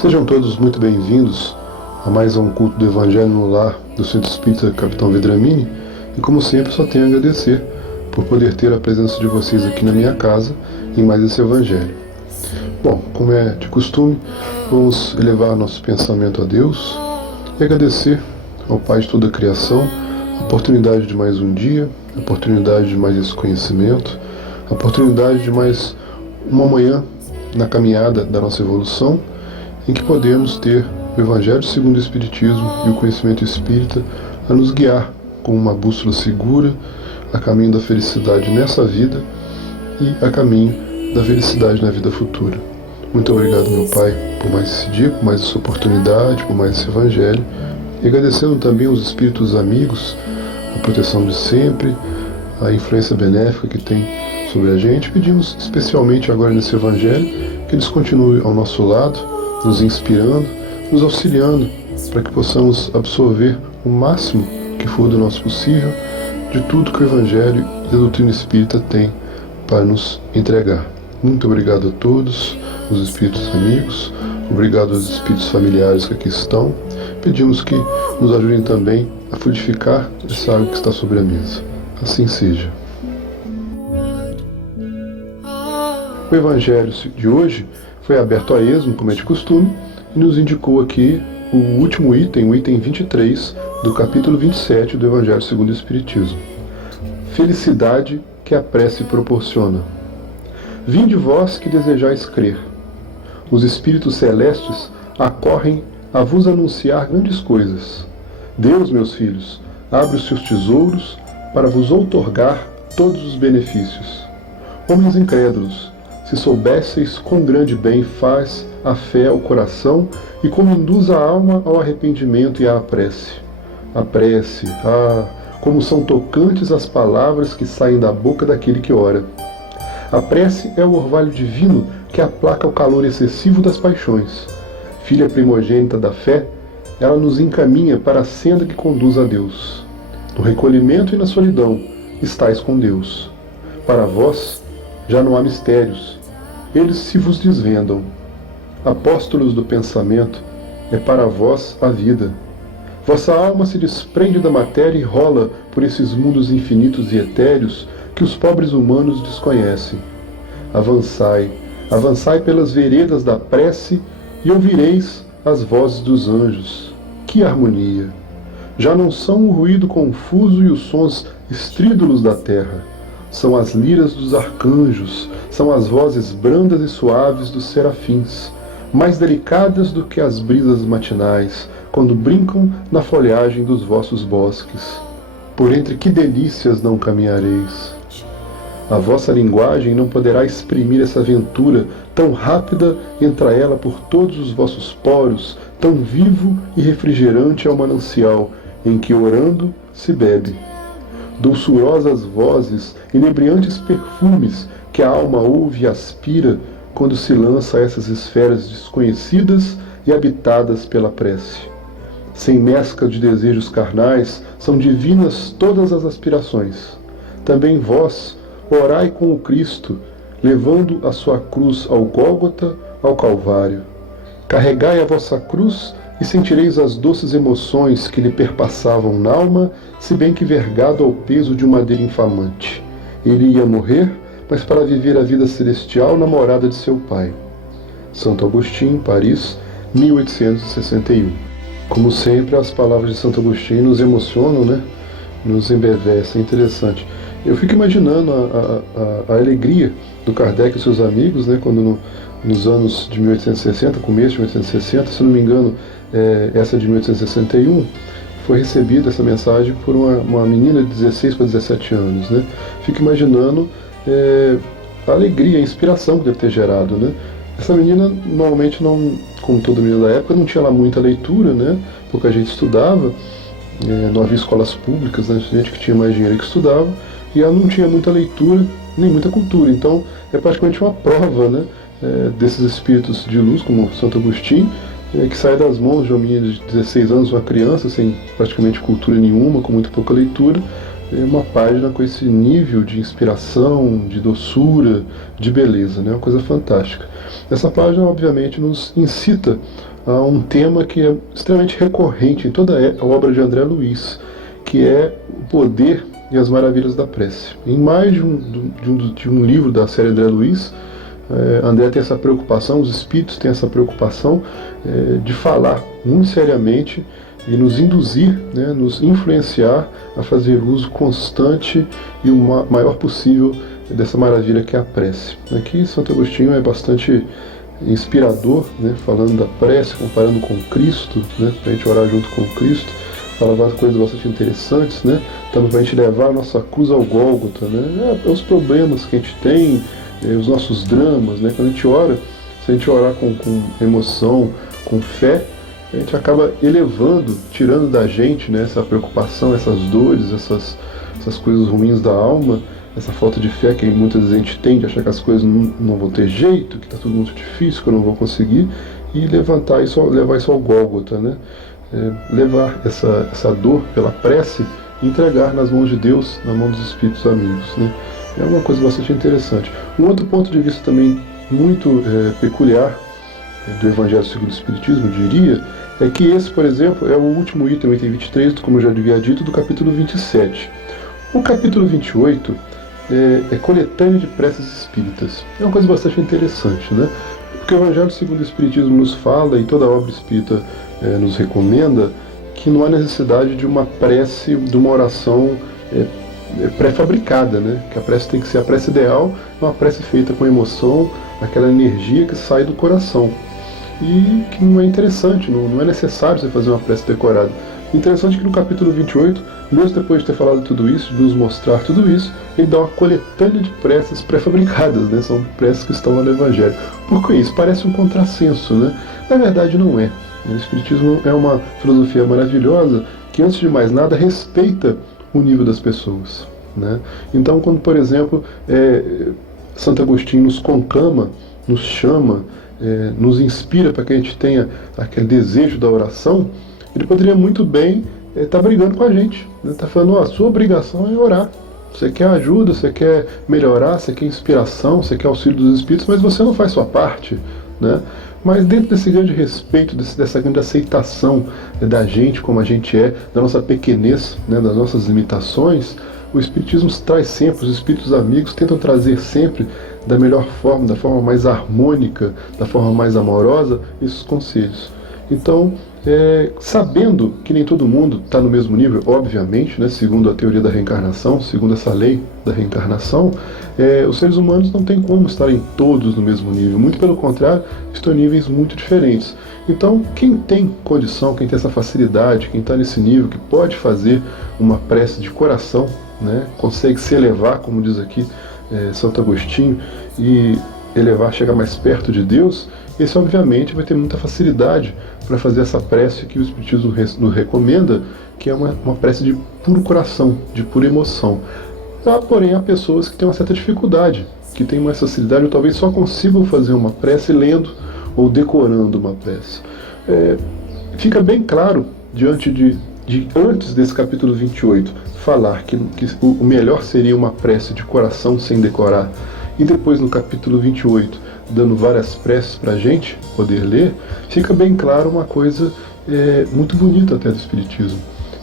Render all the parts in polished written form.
Sejam todos muito bem-vindos a mais um culto do Evangelho no Lar do Centro Espírita Capitão Vedramini, e como sempre só tenho a agradecer por poder ter a presença de vocês aqui na minha casa em mais esse Evangelho. Bom, como é de costume, vamos elevar nosso pensamento a Deus e agradecer ao Pai de toda a criação a oportunidade de mais um dia, a oportunidade de mais esse conhecimento, a oportunidade de mais uma manhã na caminhada da nossa evolução, em que podemos ter o Evangelho segundo o Espiritismo e o conhecimento espírita a nos guiar com uma bússola segura a caminho da felicidade nessa vida e a caminho da felicidade na vida futura. Muito obrigado, meu Pai, por mais esse dia, por mais essa oportunidade, por mais esse Evangelho, e agradecendo também aos espíritos amigos, a proteção de sempre, a influência benéfica que tem sobre a gente. Pedimos especialmente agora nesse Evangelho que eles continuem ao nosso lado, nos inspirando, nos auxiliando, para que possamos absorver o máximo que for do nosso possível de tudo que o Evangelho e a doutrina espírita tem para nos entregar. Muito obrigado a todos os espíritos amigos, obrigado aos espíritos familiares que aqui estão. Pedimos que nos ajudem também a frutificar essa água que está sobre a mesa. Assim seja. O Evangelho de hoje foi aberto a esmo, como é de costume, e nos indicou aqui o último item, o item 23 do capítulo 27 do Evangelho segundo o Espiritismo. Felicidade que a prece proporciona. Vinde vós que desejais crer. Os espíritos celestes acorrem a vos anunciar grandes coisas. Deus, meus filhos, abre os seus tesouros para vos outorgar todos os benefícios. Homens incrédulos, se soubesseis quão grande bem faz a fé ao coração e como induz a alma ao arrependimento e à prece. A prece, como são tocantes as palavras que saem da boca daquele que ora. A prece é o orvalho divino que aplaca o calor excessivo das paixões. Filha primogênita da fé, ela nos encaminha para a senda que conduz a Deus. No recolhimento e na solidão, estais com Deus. Para vós, já não há mistérios. Eles se vos desvendam. Apóstolos do pensamento, é para vós a vida. Vossa alma se desprende da matéria e rola por esses mundos infinitos e etéreos que os pobres humanos desconhecem. Avançai, avançai pelas veredas da prece e ouvireis as vozes dos anjos. Que harmonia! Já não são o ruído confuso e os sons estrídulos da terra. São as liras dos arcanjos, são as vozes brandas e suaves dos serafins, mais delicadas do que as brisas matinais, quando brincam na folhagem dos vossos bosques. Por entre que delícias não caminhareis! A vossa linguagem não poderá exprimir essa aventura, tão rápida entra ela por todos os vossos poros, tão vivo e refrigerante é o manancial, em que orando se bebe. Doçurosas vozes, inebriantes perfumes, que a alma ouve e aspira, quando se lança a essas esferas desconhecidas e habitadas pela prece. Sem mescla de desejos carnais, são divinas todas as aspirações. Também vós, orai com o Cristo, levando a sua cruz ao Gólgota, ao Calvário. Carregai a vossa cruz e sentireis as doces emoções que lhe perpassavam n'alma, se bem que vergado ao peso de um madeiro infamante. Ele ia morrer, mas para viver a vida celestial na morada de seu Pai. Santo Agostinho, Paris, 1861. Como sempre, as palavras de Santo Agostinho nos emocionam, né? Nos embevecem. É interessante. Eu fico imaginando a alegria do Kardec e seus amigos, né, quando nos anos de 1860, começo de 1860, se não me engano, essa de 1861, foi recebida essa mensagem por uma menina de 16 para 17 anos. Né? Fico imaginando a alegria, a inspiração que deve ter gerado. Né? Essa menina, normalmente, não, como toda menina da época, não tinha lá muita leitura, né? Pouca gente estudava, não havia escolas públicas, né? Gente que tinha mais dinheiro que estudava, e ela não tinha muita leitura, nem muita cultura. Então, é praticamente uma prova, né, desses espíritos de luz, como Santo Agostinho, que sai das mãos de uma menina de 16 anos, uma criança sem praticamente cultura nenhuma, com muito pouca leitura, uma página com esse nível de inspiração, de doçura, de beleza, né? Uma coisa fantástica. Essa página, obviamente, nos incita a um tema que é extremamente recorrente em toda a obra de André Luiz, que é o poder e as maravilhas da prece. Em mais de um livro da série André Luiz, André tem essa preocupação, os espíritos têm essa preocupação de falar muito seriamente e nos induzir, né, nos influenciar a fazer uso constante e o maior possível dessa maravilha que é a prece. Aqui Santo Agostinho é bastante inspirador, né, falando da prece, comparando com Cristo, né, para a gente orar junto com Cristo, fala várias coisas bastante interessantes, né, também para a gente levar a nossa cruz ao Gólgota, né, os problemas que a gente tem, os nossos dramas, né, quando a gente ora, se a gente orar com emoção, com fé, a gente acaba elevando, tirando da gente, né, essa preocupação, essas dores, essas coisas ruins da alma, essa falta de fé que muitas vezes a gente tem de achar que as coisas não vão ter jeito, que está tudo muito difícil, que eu não vou conseguir, e levar isso ao Gólgota, né? Levar essa dor pela prece e entregar nas mãos de Deus, na mão dos espíritos amigos, né? É uma coisa bastante interessante. Um outro ponto de vista também muito peculiar do Evangelho segundo o Espiritismo, eu diria, é que esse, por exemplo, é o último item, o item 23, como eu já havia dito, do capítulo 27. O capítulo 28 é coletânea de preces espíritas. É uma coisa bastante interessante, né? Porque o Evangelho segundo o Espiritismo nos fala, e toda a obra espírita nos recomenda, que não há necessidade de uma prece, de uma oração pré-fabricada, né? Que a prece tem que ser a prece ideal, uma prece feita com emoção, aquela energia que sai do coração. E que não é interessante, não é necessário você fazer uma prece decorada. Interessante que no capítulo 28, mesmo depois de ter falado tudo isso, de nos mostrar tudo isso, ele dá uma coletânea de preces pré-fabricadas, né? São preces que estão lá no Evangelho. Por que isso? Parece um contrassenso, né? Na verdade não é. O Espiritismo é uma filosofia maravilhosa que, antes de mais nada, respeita o nível das pessoas, né? Então, quando, por exemplo, Santo Agostinho nos conclama, nos chama, nos inspira para que a gente tenha aquele desejo da oração, ele poderia muito bem estar brigando com a gente, né? Tá falando, a sua obrigação é orar. Você quer ajuda, você quer melhorar, você quer inspiração, você quer auxílio dos espíritos, mas você não faz sua parte, né? Mas dentro desse grande respeito, dessa grande aceitação da gente como a gente é, da nossa pequenez, né, das nossas limitações, o Espiritismo traz sempre, os espíritos amigos tentam trazer sempre da melhor forma, da forma mais harmônica, da forma mais amorosa, esses conselhos. Então, sabendo que nem todo mundo está no mesmo nível, obviamente, né, segundo a teoria da reencarnação, segundo essa lei da reencarnação, os seres humanos não têm como estarem todos no mesmo nível, muito pelo contrário, estão em níveis muito diferentes. Então, quem tem condição, quem tem essa facilidade, quem está nesse nível, que pode fazer uma prece de coração, né, consegue se elevar, como diz aqui Santo Agostinho, e elevar, chegar mais perto de Deus, esse obviamente vai ter muita facilidade para fazer essa prece que o Espiritismo nos recomenda, que é uma prece de puro coração, de pura emoção. Porém, há pessoas que têm uma certa dificuldade, que têm mais facilidade, ou talvez só consigam fazer uma prece lendo ou decorando uma prece. Fica bem claro, diante antes desse capítulo 28, falar que o melhor seria uma prece de coração sem decorar, e depois no capítulo 28, dando várias preces para a gente poder ler, fica bem claro uma coisa muito bonita até do Espiritismo,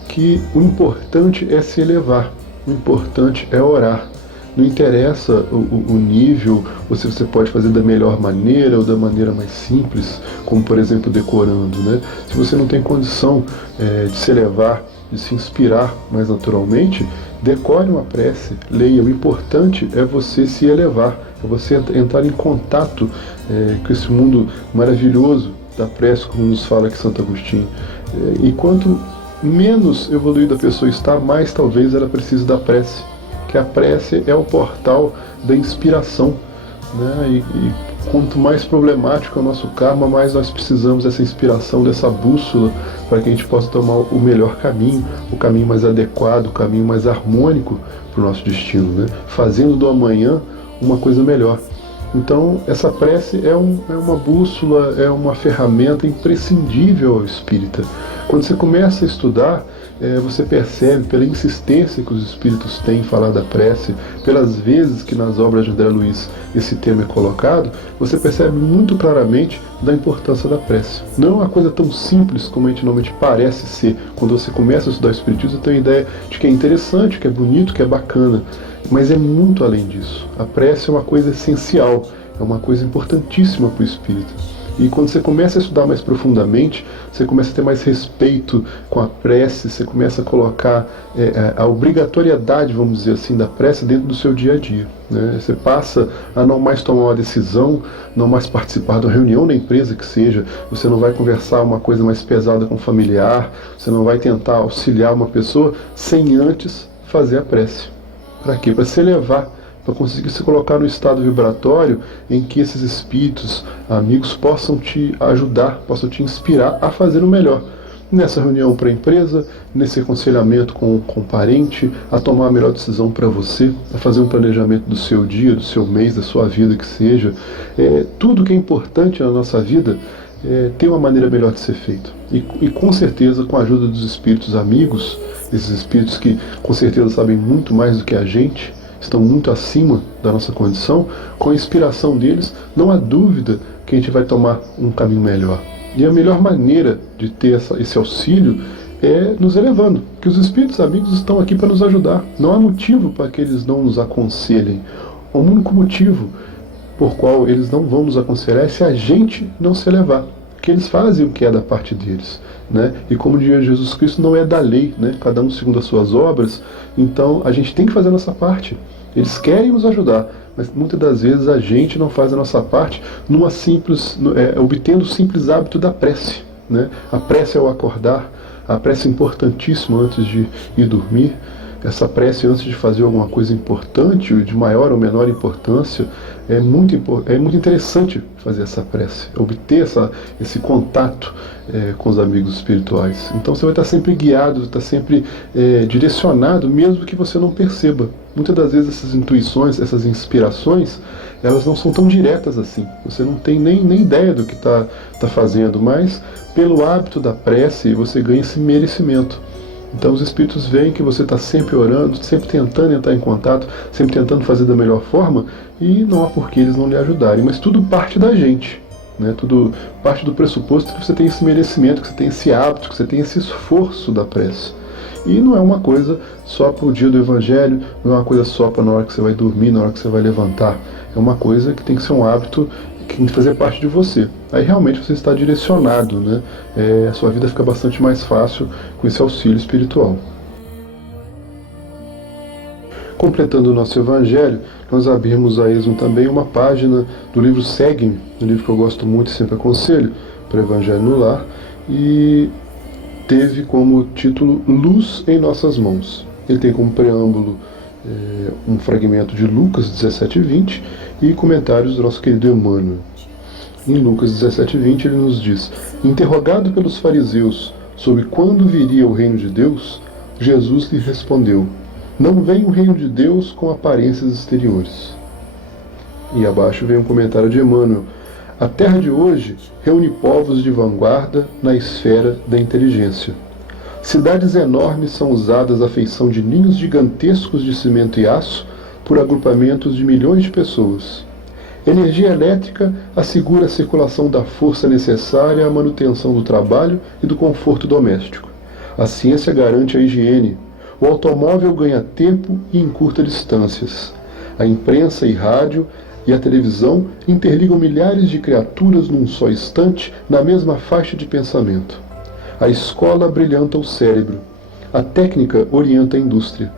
que o importante é se elevar, o importante é orar. Não interessa o nível, ou se você pode fazer da melhor maneira ou da maneira mais simples, como por exemplo decorando, né? Se você não tem condição de se elevar, de se inspirar mais naturalmente, decore uma prece, leia. O importante é você se elevar, é você entrar em contato com esse mundo maravilhoso da prece, como nos fala aqui Santo Agostinho. E quanto menos evoluída a pessoa está, mais talvez ela precise da prece, que a prece é o portal da inspiração, né? E quanto mais problemático é o nosso karma, mais nós precisamos dessa inspiração, dessa bússola, para que a gente possa tomar o melhor caminho, o caminho mais adequado, o caminho mais harmônico para o nosso destino, né? Fazendo do amanhã uma coisa melhor. Então, essa prece é uma bússola, é uma ferramenta imprescindível ao espírita. Quando você começa a estudar você percebe pela insistência que os Espíritos têm em falar da prece, pelas vezes que nas obras de André Luiz esse tema é colocado, você percebe muito claramente da importância da prece. Não é uma coisa tão simples como a gente normalmente parece ser. Quando você começa a estudar o Espiritismo, você tem uma ideia de que é interessante, que é bonito, que é bacana, mas é muito além disso. A prece é uma coisa essencial, é uma coisa importantíssima para o espírita. E quando você começa a estudar mais profundamente, você começa a ter mais respeito com a prece, você começa a colocar a obrigatoriedade, vamos dizer assim, da prece dentro do seu dia a dia, né? Você passa a não mais tomar uma decisão, não mais participar de uma reunião da empresa que seja, você não vai conversar uma coisa mais pesada com um familiar, você não vai tentar auxiliar uma pessoa sem antes fazer a prece. Para quê? Para se elevar, para conseguir se colocar no estado vibratório em que esses espíritos, amigos, possam te ajudar, possam te inspirar a fazer o melhor. Nessa reunião para a empresa, nesse aconselhamento com o parente, a tomar a melhor decisão para você, a fazer um planejamento do seu dia, do seu mês, da sua vida que seja. Tudo que é importante na nossa vida tem uma maneira melhor de ser feito. E com certeza, com a ajuda dos espíritos amigos, esses espíritos que com certeza sabem muito mais do que a gente, estão muito acima da nossa condição, com a inspiração deles, não há dúvida que a gente vai tomar um caminho melhor. E a melhor maneira de ter esse auxílio é nos elevando, que os espíritos amigos estão aqui para nos ajudar. Não há motivo para que eles não nos aconselhem. O único motivo por qual eles não vão nos aconselhar é se a gente não se elevar. Que eles fazem o que é da parte deles, né? E como dizia Jesus Cristo, não é da lei, né? Cada um segundo as suas obras. Então a gente tem que fazer a nossa parte. Eles querem nos ajudar, mas muitas das vezes a gente não faz a nossa parte obtendo o simples hábito da prece, né? A prece ao acordar, a prece é importantíssima antes de ir dormir. Essa prece antes de fazer alguma coisa importante, de maior ou menor importância, é muito interessante fazer essa prece, obter esse contato com os amigos espirituais. Então você vai estar sempre guiado, está sempre direcionado, mesmo que você não perceba. Muitas das vezes essas intuições, essas inspirações, elas não são tão diretas assim. Você não tem nem ideia do que está fazendo, mas pelo hábito da prece você ganha esse merecimento. Então os espíritos veem que você está sempre orando, sempre tentando entrar em contato, sempre tentando fazer da melhor forma, e não há por que eles não lhe ajudarem. Mas tudo parte da gente, né? Tudo parte do pressuposto que você tem esse merecimento, que você tem esse hábito, que você tem esse esforço da prece. E não é uma coisa só para o dia do Evangelho, não é uma coisa só para na hora que você vai dormir, na hora que você vai levantar. É uma coisa que tem que ser um hábito que tem que fazer parte de você. Aí realmente você está direcionado, né? A sua vida fica bastante mais fácil com esse auxílio espiritual. Completando o nosso Evangelho, nós abrimos a esmo também uma página do livro Segue-me, um livro que eu gosto muito e sempre aconselho, para o Evangelho no Lar, e teve como título Luz em Nossas Mãos. Ele tem como preâmbulo um fragmento de Lucas 17:20 e comentários do nosso querido Emmanuel. Em Lucas 17:20 ele nos diz: interrogado pelos fariseus sobre quando viria o reino de Deus, Jesus lhe respondeu: não vem o reino de Deus com aparências exteriores. E abaixo vem um comentário de Emmanuel: a terra de hoje reúne povos de vanguarda na esfera da inteligência. Cidades enormes são usadas à feição de ninhos gigantescos de cimento e aço por agrupamentos de milhões de pessoas. Energia elétrica assegura a circulação da força necessária à manutenção do trabalho e do conforto doméstico. A ciência garante a higiene. O automóvel ganha tempo e encurta distâncias. A imprensa e rádio e a televisão interligam milhares de criaturas num só instante na mesma faixa de pensamento. A escola brilhanta o cérebro. A técnica orienta a indústria.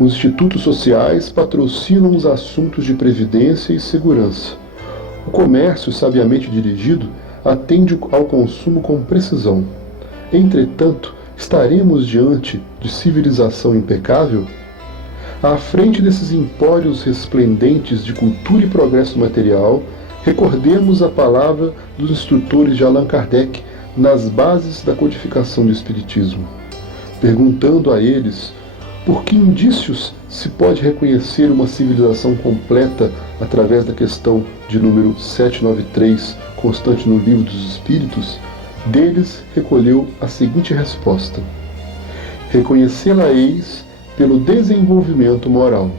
Os institutos sociais patrocinam os assuntos de previdência e segurança. O comércio, sabiamente dirigido, atende ao consumo com precisão. Entretanto, estaremos diante de civilização impecável? À frente desses empórios resplendentes de cultura e progresso material, recordemos a palavra dos instrutores de Allan Kardec nas bases da codificação do Espiritismo, perguntando a eles por que indícios se pode reconhecer uma civilização completa através da questão de número 793, constante no Livro dos Espíritos. Deles recolheu a seguinte resposta: reconhecê-la-eis pelo desenvolvimento moral.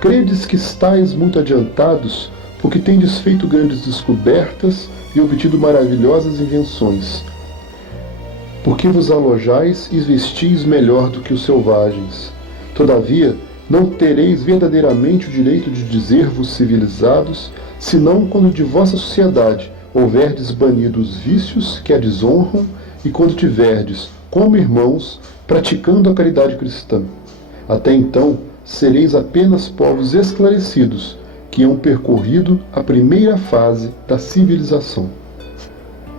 Credes que estáis muito adiantados, porque tendes feito grandes descobertas e obtido maravilhosas invenções. Porque vos alojais e vestis melhor do que os selvagens. Todavia, não tereis verdadeiramente o direito de dizer-vos civilizados, senão quando de vossa sociedade houverdes banido os vícios que a desonram e quando tiverdes, como irmãos, praticando a caridade cristã. Até então, sereis apenas povos esclarecidos, que hão percorrido a primeira fase da civilização.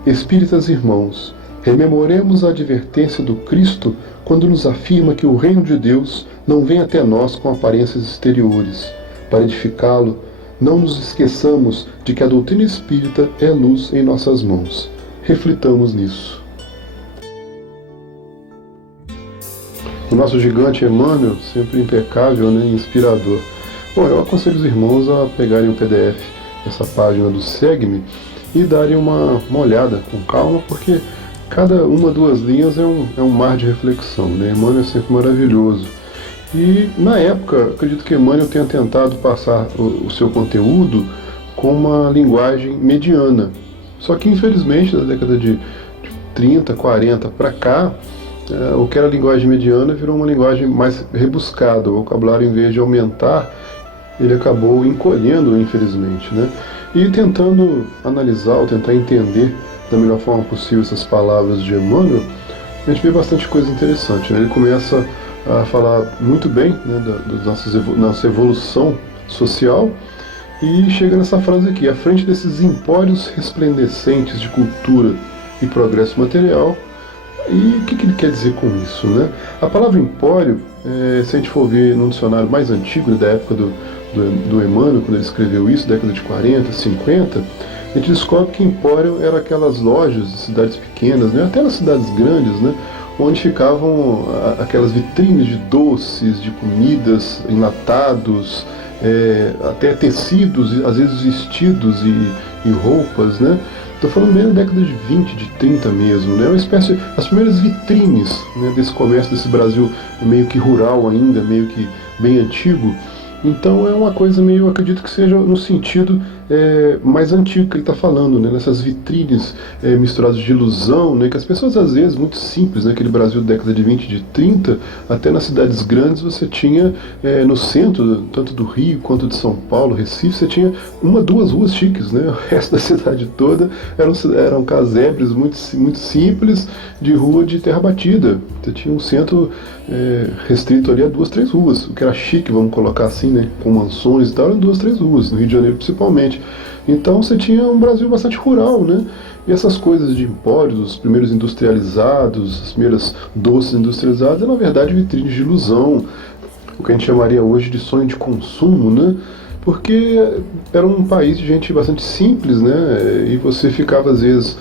Espíritas irmãos, rememoremos a advertência do Cristo quando nos afirma que o reino de Deus não vem até nós com aparências exteriores. Para edificá-lo, não nos esqueçamos de que a doutrina espírita é luz em nossas mãos. Reflitamos nisso. O nosso gigante Emmanuel, sempre impecável, né, inspirador. Bom, eu aconselho os irmãos a pegarem o PDF dessa página do Segue-me e darem uma olhada com calma, porque cada uma, duas linhas é um mar de reflexão, né? Emmanuel é sempre maravilhoso. E, na época, acredito que Emmanuel tenha tentado passar o seu conteúdo com uma linguagem mediana. Só que, infelizmente, na década de 30, 40 para cá, o que era linguagem mediana virou uma linguagem mais rebuscada. O vocabulário, em vez de aumentar, ele acabou encolhendo, infelizmente, né? E tentando analisar ou tentar entender da melhor forma possível essas palavras de Emmanuel, a gente vê bastante coisa interessante, né? Ele começa a falar muito bem, né, da nossa evolução social e chega nessa frase aqui: à frente desses empórios resplandecentes de cultura e progresso material. E o que ele quer dizer com isso, né? A palavra empório, se a gente for ver num dicionário mais antigo, da época do Emmanuel, quando ele escreveu isso, década de 40, 50, a gente descobre que empório eram aquelas lojas de cidades pequenas, né, até nas cidades grandes, né, onde ficavam aquelas vitrines de doces, de comidas, enlatados, até tecidos, às vezes vestidos e roupas, né? Estou falando mesmo da década de 20, de 30 mesmo, né? Uma espécie, as primeiras vitrines, né, desse comércio, desse Brasil meio que rural ainda, meio que bem antigo. Então é uma coisa meio, acredito que seja no sentido mais antigo que ele está falando, né? Nessas vitrines misturadas de ilusão, né? Que as pessoas às vezes, muito simples, né? Aquele Brasil da década de 20, de 30, até nas cidades grandes você tinha, no centro, tanto do Rio quanto de São Paulo, Recife, você tinha uma, duas ruas chiques, né? O resto da cidade toda eram casebres muito, muito simples, de rua de terra batida. Você tinha um centro restrito ali a duas, três ruas, o que era chique, vamos colocar assim, né? Com mansões e tal, eram duas, três ruas, no Rio de Janeiro principalmente. Então você tinha um Brasil bastante rural, né? E essas coisas de empórios, os primeiros industrializados, as primeiras doces industrializadas, é na verdade vitrines de ilusão, o que a gente chamaria hoje de sonho de consumo, né? Porque era um país de gente bastante simples, né? E você ficava, às vezes,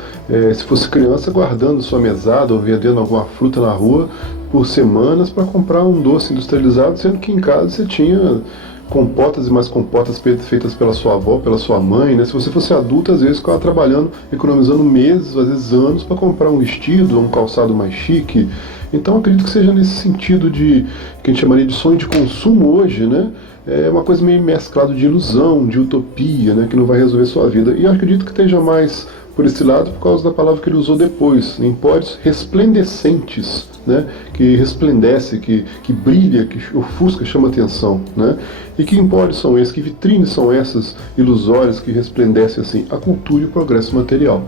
se fosse criança, guardando sua mesada ou vendendo alguma fruta na rua por semanas para comprar um doce industrializado, sendo que em casa você tinha compotas e mais compotas feitas pela sua avó, pela sua mãe, né? Se você fosse adulto, às vezes ficava trabalhando, economizando meses, às vezes anos, para comprar um vestido, um calçado mais chique. Então acredito que seja nesse sentido de, que a gente chamaria de sonho de consumo hoje, né? É uma coisa meio mesclado de ilusão, de utopia, né? Que não vai resolver sua vida. E eu acredito que esteja mais por esse lado por causa da palavra que ele usou depois, empórios resplandecentes, né? Que resplandece, que brilha, que ofusca, chama atenção, né? E que empórios são esses, que vitrines são essas ilusórias que resplandecem assim? A cultura e o progresso material.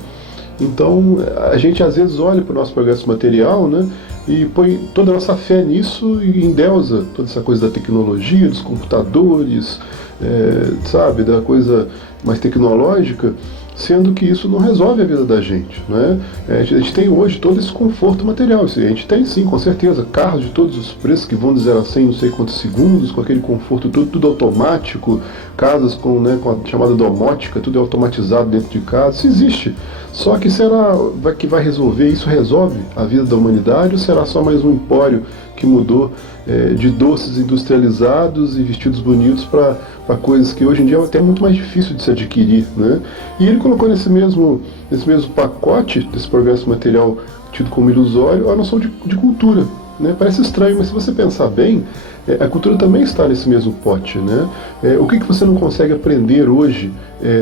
Então, a gente às vezes olha para o nosso progresso material, né, e põe toda a nossa fé nisso e endeusa toda essa coisa da tecnologia, dos computadores, sabe, da coisa mais tecnológica, sendo que isso não resolve a vida da gente, né? A gente tem hoje todo esse conforto material, a gente tem sim, com certeza, carros de todos os preços que vão de 0 a 100 não sei quantos segundos, com aquele conforto tudo automático, casas com a chamada domótica, tudo é automatizado dentro de casa, isso existe. Só que será que vai resolver, isso resolve a vida da humanidade, ou será só mais um empório que mudou de doces industrializados e vestidos bonitos para coisas que hoje em dia é até muito mais difícil de se adquirir, né? E ele colocou nesse mesmo pacote desse progresso material tido como ilusório a noção de cultura, né? Parece estranho, mas se você pensar bem, a cultura também está nesse mesmo pote, né? O que você não consegue aprender hoje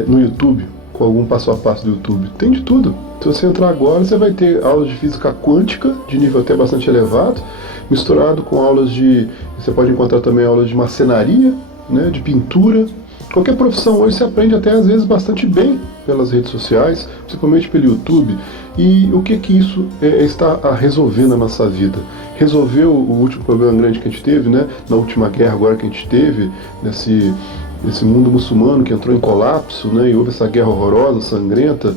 no YouTube, com algum passo a passo do YouTube? Tem de tudo. Se você entrar agora, você vai ter aulas de física quântica, de nível até bastante elevado, misturado com aulas de... Você pode encontrar também aulas de marcenaria, né, de pintura. Qualquer profissão hoje se aprende até às vezes bastante bem pelas redes sociais, principalmente pelo YouTube. E o que isso está resolvendo na nossa vida? Resolveu o último problema grande que a gente teve, né, na última guerra agora que a gente teve, nesse mundo muçulmano que entrou em colapso, né, e houve essa guerra horrorosa, sangrenta.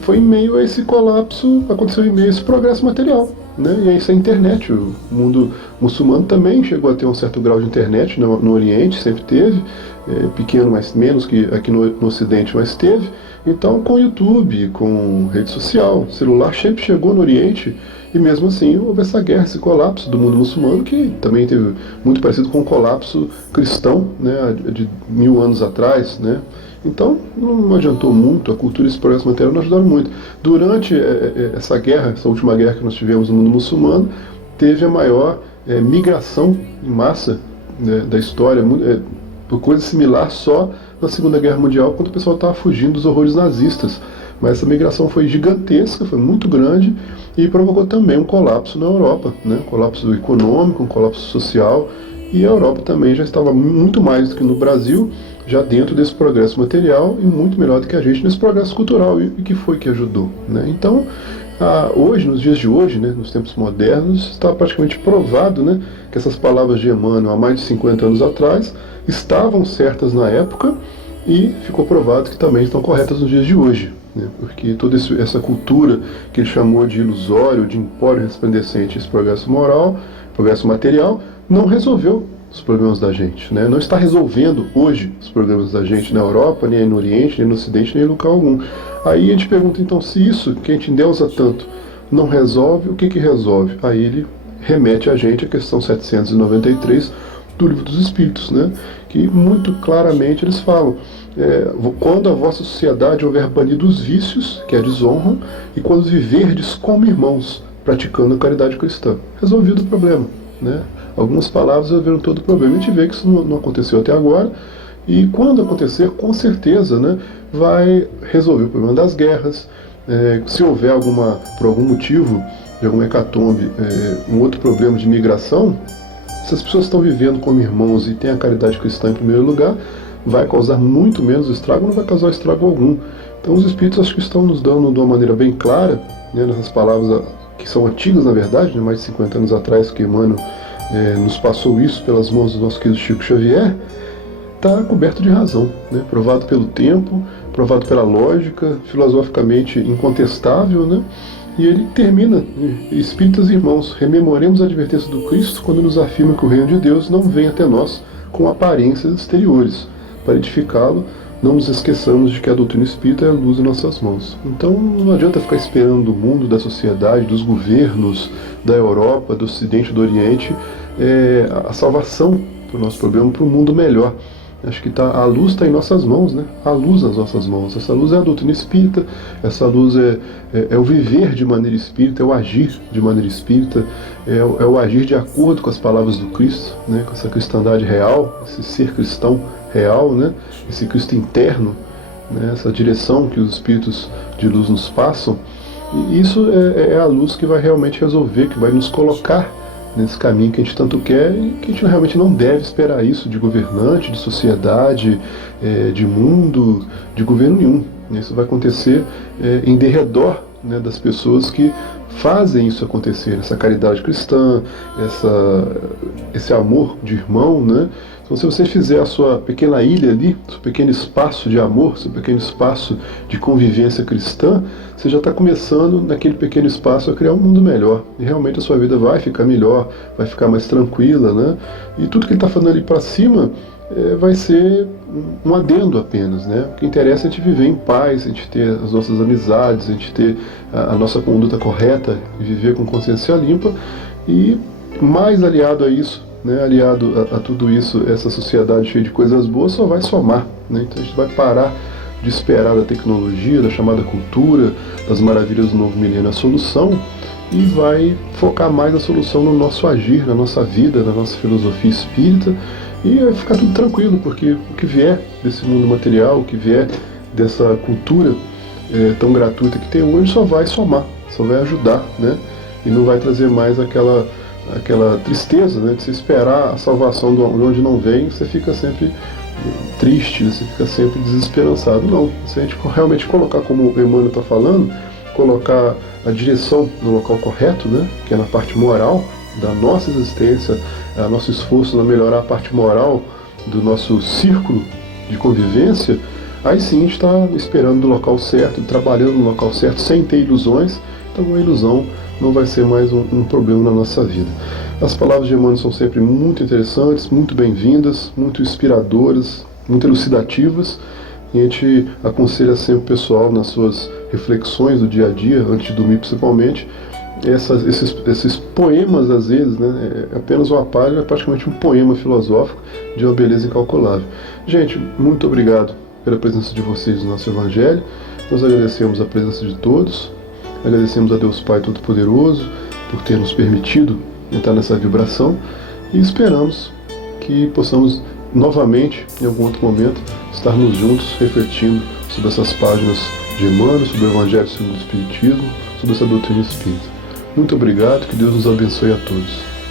Foi em meio a esse colapso, aconteceu em meio a esse progresso material, né? E aí essa internet, o mundo muçulmano também chegou a ter um certo grau de internet no Oriente, sempre teve, pequeno, mas menos que aqui no Ocidente, mas teve. Então, com YouTube, com rede social, celular, sempre chegou no Oriente, e mesmo assim houve essa guerra, esse colapso do mundo muçulmano, que também teve muito parecido com o colapso cristão, né, de 1000 anos atrás, né? Então, não adiantou muito, a cultura e esse progresso material não ajudaram muito. Durante essa guerra, essa última guerra que nós tivemos no mundo muçulmano, teve a maior migração em massa, né, da história, por coisa similar só na Segunda Guerra Mundial, quando o pessoal estava fugindo dos horrores nazistas. Mas essa migração foi gigantesca, foi muito grande e provocou também um colapso na Europa, né? Um colapso econômico, um colapso social, e a Europa também já estava muito mais do que no Brasil, já dentro desse progresso material e muito melhor do que a gente nesse progresso cultural. E que foi que ajudou, né? Então, hoje, nos dias de hoje, né, nos tempos modernos, está praticamente provado, né, que essas palavras de Emmanuel há mais de 50 anos atrás estavam certas na época e ficou provado que também estão corretas nos dias de hoje, né, porque toda essa cultura que ele chamou de ilusório, de empório resplandecente, esse progresso moral, progresso material, não resolveu os problemas da gente, né? Não está resolvendo hoje os problemas da gente na Europa, nem no Oriente, nem no Ocidente, nem em lugar algum. Aí a gente pergunta, então, se isso que a gente endeusa tanto não resolve, o que resolve? Aí ele remete a gente à questão 793 do Livro dos Espíritos, né? Que muito claramente eles falam, quando a vossa sociedade houver banido os vícios, que é a desonra, e quando viverdes como irmãos, praticando a caridade cristã. Resolvido o problema, né? Algumas palavras resolveram todo o problema. A gente vê que isso não aconteceu até agora, e quando acontecer, com certeza, né, vai resolver o problema das guerras. Se houver por algum motivo, de alguma hecatombe, um outro problema de migração, se as pessoas estão vivendo como irmãos e têm a caridade cristã em primeiro lugar, vai causar muito menos estrago, não vai causar estrago algum. Então os Espíritos acho que estão nos dando de uma maneira bem clara, né, nessas palavras que são antigas na verdade, né, mais de 50 anos atrás que Emmanuel nos passou isso pelas mãos do nosso querido Chico Xavier, está coberto de razão, né? Provado pelo tempo, provado pela lógica, filosoficamente incontestável, né? E ele termina, Espíritas irmãos, rememoremos a advertência do Cristo quando nos afirma que o reino de Deus não vem até nós com aparências exteriores. Para edificá-lo, não nos esqueçamos de que a doutrina espírita é a luz em nossas mãos. Então não adianta ficar esperando do mundo, da sociedade, dos governos, da Europa, do Ocidente, do Oriente, a salvação para o nosso problema, para um mundo melhor. Acho que a luz está em nossas mãos, né? A luz nas nossas mãos. Essa luz é a doutrina espírita, essa luz é o viver de maneira espírita, é o agir de maneira espírita, é o agir de acordo com as palavras do Cristo, né? Com essa cristandade real, esse ser cristão real, né? Esse Cristo interno, né? Essa direção que os espíritos de luz nos passam. E isso é a luz que vai realmente resolver, que vai nos colocar nesse caminho que a gente tanto quer e que a gente realmente não deve esperar isso de governante, de sociedade, de mundo, de governo nenhum. Isso vai acontecer em derredor, né, das pessoas que fazem isso acontecer, essa caridade cristã, esse amor de irmão, né? Então, se você fizer a sua pequena ilha ali, seu pequeno espaço de amor, seu pequeno espaço de convivência cristã, você já está começando naquele pequeno espaço a criar um mundo melhor. E realmente a sua vida vai ficar melhor, vai ficar mais tranquila, né? E tudo que ele está falando ali para cima vai ser um adendo apenas, né? O que interessa é a gente viver em paz, a gente ter as nossas amizades, a gente ter a nossa conduta correta e viver com consciência limpa. E mais aliado a isso, né, aliado a tudo isso, essa sociedade cheia de coisas boas só vai somar, né? Então a gente vai parar de esperar da tecnologia, da chamada cultura, das maravilhas do novo milênio a solução, e vai focar mais a solução no nosso agir, na nossa vida, na nossa filosofia espírita, e vai ficar tudo tranquilo, porque o que vier desse mundo material, o que vier dessa cultura tão gratuita que tem hoje, só vai somar, só vai ajudar, né? E não vai trazer mais aquela tristeza, né, de se esperar a salvação de onde não vem. Você fica sempre triste, você fica sempre desesperançado. Não, se a gente realmente colocar, como o Emmanuel está falando, colocar a direção no local correto, né, que é na parte moral da nossa existência, nosso esforço na melhorar a parte moral do nosso círculo de convivência, aí sim a gente está esperando do local certo, trabalhando no local certo, sem ter ilusões. Então a ilusão não vai ser mais um problema na nossa vida. As palavras de Emmanuel são sempre muito interessantes, muito bem-vindas, muito inspiradoras, muito elucidativas, e a gente aconselha sempre o pessoal nas suas reflexões do dia a dia, antes de dormir principalmente, esses poemas, às vezes, né, é apenas uma página, é praticamente um poema filosófico de uma beleza incalculável. Gente, muito obrigado pela presença de vocês no nosso Evangelho. Nós agradecemos a presença de todos, agradecemos a Deus Pai Todo-Poderoso por ter nos permitido entrar nessa vibração, e esperamos que possamos novamente, em algum outro momento, estarmos juntos refletindo sobre essas páginas de Emmanuel, sobre o Evangelho segundo o Espiritismo, sobre essa doutrina espírita. Muito obrigado, que Deus nos abençoe a todos.